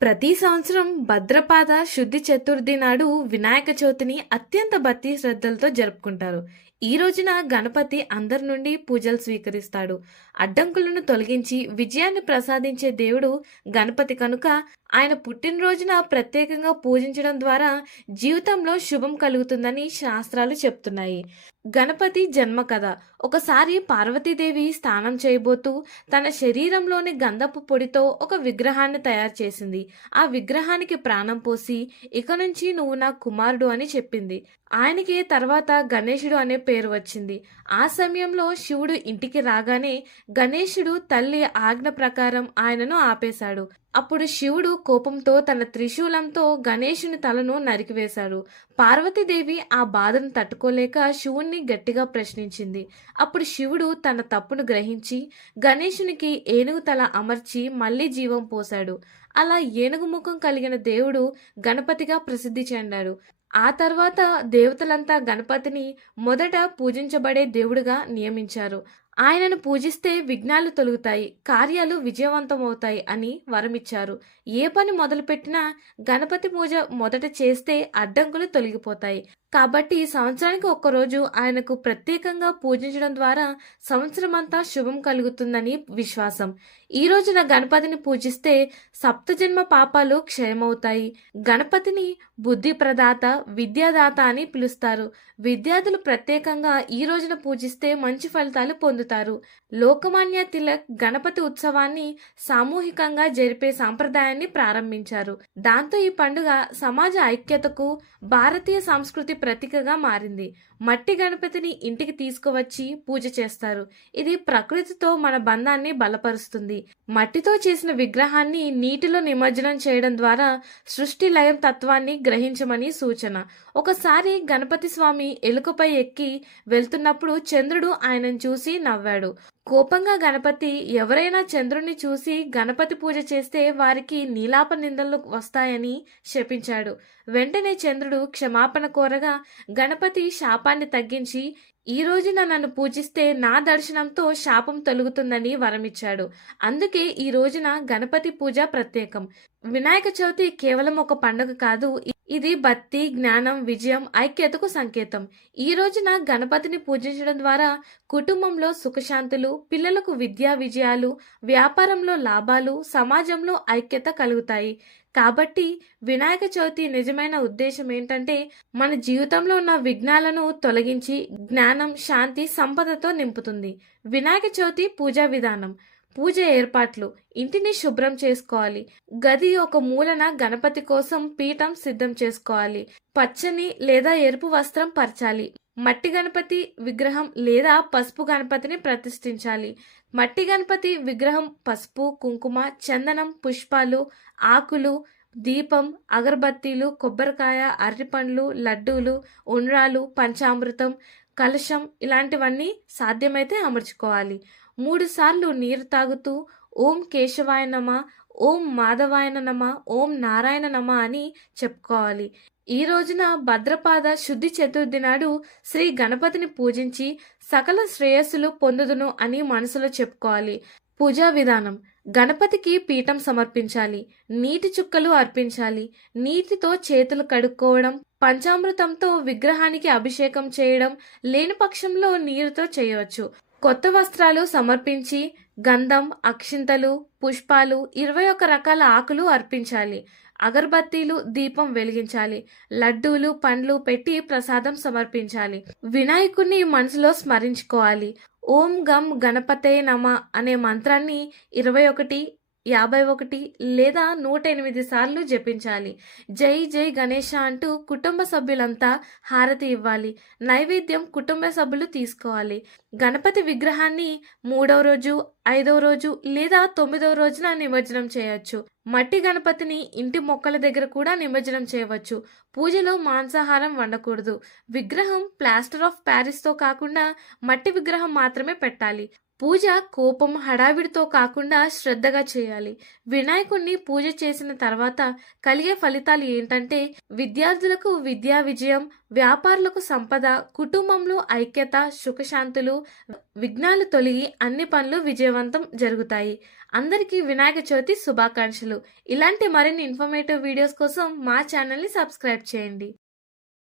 ప్రతి సంవత్సరం భద్రపాద శుద్ధి చతుర్థి నాడు వినాయక చవితిని అత్యంత భక్తి శ్రద్ధలతో జరుపుకుంటారు. ఈ రోజున గణపతి అందరి నుండి పూజలు స్వీకరిస్తాడు. అడ్డంకులను తొలగించి విజయాన్ని ప్రసాదించే దేవుడు గణపతి కనుక ఆయన పుట్టినరోజున ప్రత్యేకంగా పూజించడం ద్వారా జీవితంలో శుభం కలుగుతుందని శాస్త్రాలు చెప్తున్నాయి. గణపతి జన్మ కథ. ఒకసారి పార్వతీదేవి స్నానం చేయబోతూ తన శరీరంలోని గంధపు పొడితో ఒక విగ్రహాన్ని తయారు చేసింది. ఆ విగ్రహానికి ప్రాణం పోసి ఇక నుంచి నువ్వు నా కుమారుడు అని చెప్పింది. ఆయనకి తర్వాత గణేశుడు అనే పేరు వచ్చింది. ఆ సమయంలో శివుడు ఇంటికి రాగానే గణేశుడు తల్లి ఆజ్ఞ ప్రకారం ఆయనను ఆపేశాడు. అప్పుడు శివుడు కోపంతో తన త్రిశూలంతో గణేశుని తలను నరికివేశాడు. పార్వతీదేవి ఆ బాధను తట్టుకోలేక శివుణ్ణి గట్టిగా ప్రశ్నించింది. అప్పుడు శివుడు తన తప్పును గ్రహించి గణేశునికి ఏనుగు తల అమర్చి మళ్లీ జీవం పోశాడు. అలా ఏనుగు ముఖం కలిగిన దేవుడు గణపతిగా ప్రసిద్ధి చెందాడు. ఆ తర్వాత దేవతలంతా గణపతిని మొదట పూజించబడే దేవుడిగా నియమించారు. ఆయనను పూజిస్తే విఘ్నాలు తొలుగుతాయి, కార్యాలు విజయవంతమవుతాయి అని వరమిచ్చారు. ఏ పని మొదలుపెట్టినా గణపతి పూజ మొదట చేస్తే అడ్డంకులు తొలగిపోతాయి. కాబట్టి సంవత్సరానికి ఒక్కరోజు ఆయనకు ప్రత్యేకంగా పూజించడం ద్వారా సంవత్సరమంతా శుభం కలుగుతుందని విశ్వాసం. ఈ రోజున గణపతిని పూజిస్తే సప్తజన్మ పాపాలు క్షయమవుతాయి. గణపతిని బుద్ధి ప్రదాత, విద్యాదాత అని పిలుస్తారు. విద్యార్థులు ప్రత్యేకంగా ఈ రోజున పూజిస్తే మంచి ఫలితాలు పొందుతారు. లోకమాన్య తిలక్ గణపతి ఉత్సవాన్ని సామూహికంగా జరిపే సాంప్రదాయాన్ని ప్రారంభించారు. దాంతో ఈ పండుగ సమాజ ఐక్యతకు, భారతీయ సంస్కృతి ప్రతీకగా మారింది. మట్టి గణపతిని ఇంటికి తీసుకువచ్చి పూజ చేస్తారు. ఇది ప్రకృతితో మన బంధాన్ని బలపరుస్తుంది. మట్టితో చేసిన విగ్రహాన్ని నీటిలో నిమజ్జనం చేయడం ద్వారా సృష్టి లయం తత్వాన్ని గ్రహించమని సూచన. ఒకసారి గణపతి స్వామి ఎలుకపై ఎక్కి వెళ్తున్నప్పుడు చంద్రుడు ఆయనను చూసి నవ్వాడు. కోపంగా గణపతి ఎవరైనా చంద్రుణ్ణి చూసి గణపతి పూజ చేస్తే వారికి నీలాప నిందలు వస్తాయని శపించాడు. వెంటనే చంద్రుడు క్షమాపణ కోరగా గణపతి శాపాన్ని తగ్గించి ఈ రోజున నన్ను పూజిస్తే నా దర్శనంతో శాపం తొలగుతుందని వరమిచ్చాడు. అందుకే ఈ రోజున గణపతి పూజ ప్రత్యేకం. వినాయక చవితి కేవలం ఒక పండుగ కాదు, ఇది భక్తి, జ్ఞానం, విజయం, ఐక్యతకు సంకేతం. ఈ రోజున గణపతిని పూజించడం ద్వారా కుటుంబంలో సుఖశాంతులు, పిల్లలకు విద్యా విజయాలు, వ్యాపారంలో లాభాలు, సమాజంలో ఐక్యత కలుగుతాయి. కాబట్టి వినాయక చవితి నిజమైన ఉద్దేశం ఏంటంటే మన జీవితంలో ఉన్న విఘ్నాలను తొలగించి జ్ఞానం, శాంతి, సంపదతో నింపుతుంది. వినాయక చవితి పూజా విధానం. పూజ ఏర్పాట్లు. ఇంటిని శుభ్రం చేసుకోవాలి. గది ఒక మూలన గణపతి కోసం పీఠం సిద్ధం చేసుకోవాలి. పచ్చని లేదా ఎరుపు వస్త్రం పరచాలి. మట్టి గణపతి విగ్రహం లేదా పసుపు గణపతిని ప్రతిష్ఠించాలి. మట్టి గణపతి విగ్రహం పసుపు, కుంకుమ, చందనం, పుష్పాలు, ఆకులు, దీపం, అగరబత్తీలు, కొబ్బరికాయ, అరటిపండ్లు, లడ్డూలు, ఉండ్రాలు, పంచామృతం, కలశం ఇలాంటివన్నీ సాధ్యమైతే అమర్చుకోవాలి. 3 సార్లు నీరు తాగుతూ ఓం కేశవాయ నమ, ఓం మాధవాయ నమ, ఓం నారాయణ నమ అని చెప్పుకోవాలి. ఈ రోజున భద్రపాద శుద్ధి చతుర్థి నాడు శ్రీ గణపతిని పూజించి సకల శ్రేయస్సులు పొందుదును అని మనసులో చెప్పుకోవాలి. పూజా విధానం. గణపతికి పీఠం సమర్పించాలి. నీటి చుక్కలు అర్పించాలి. నీటితో చేతులు కడుక్కోవడం, పంచామృతంతో విగ్రహానికి అభిషేకం చేయడం, లేని పక్షంలో నీరుతో చేయవచ్చు. కొత్త వస్త్రాలు సమర్పించి గంధం, అక్షింతలు, పుష్పాలు, 21 రకాల ఆకులు అర్పించాలి. అగరబత్తీలు, దీపం వెలిగించాలి. లడ్డూలు, పండ్లు పెట్టి ప్రసాదం సమర్పించాలి. వినాయకుడిని మనసులో స్మరించుకోవాలి. ఓం గం గణపతే నమ అనే మంత్రాన్ని 21, 51 లేదా 108 సార్లు జపించాలి. జై జై గణేశ అంటూ కుటుంబ సభ్యులంతా హారతి ఇవ్వాలి. నైవేద్యం కుటుంబ సభ్యులు తీసుకోవాలి. గణపతి విగ్రహాన్ని 3వ రోజు, 5వ రోజు లేదా 9వ రోజున నిమజ్జనం చేయవచ్చు. మట్టి గణపతిని ఇంటి మొక్కల దగ్గర కూడా నిమజ్జనం చేయవచ్చు. పూజలో మాంసాహారం వండకూడదు. విగ్రహం ప్లాస్టర్ ఆఫ్ ప్యారిస్తో కాకుండా మట్టి విగ్రహం మాత్రమే పెట్టాలి. పూజ కోపం, హడావిడితో కాకుండా శ్రద్ధగా చేయాలి. వినాయకుడిని పూజ చేసిన తర్వాత కలిగే ఫలితాలు ఏంటంటే విద్యార్థులకు విద్యా విజయం, వ్యాపారులకు సంపద, కుటుంబంలో ఐక్యత, సుఖశాంతులు, విఘ్నాలు తొలగి అన్ని పనులు విజయవంతం జరుగుతాయి. అందరికీ వినాయక చవితి శుభాకాంక్షలు. ఇలాంటి మరిన్ని ఇన్ఫర్మేటివ్ వీడియోస్ కోసం మా ఛానల్ని సబ్స్క్రైబ్ చేయండి.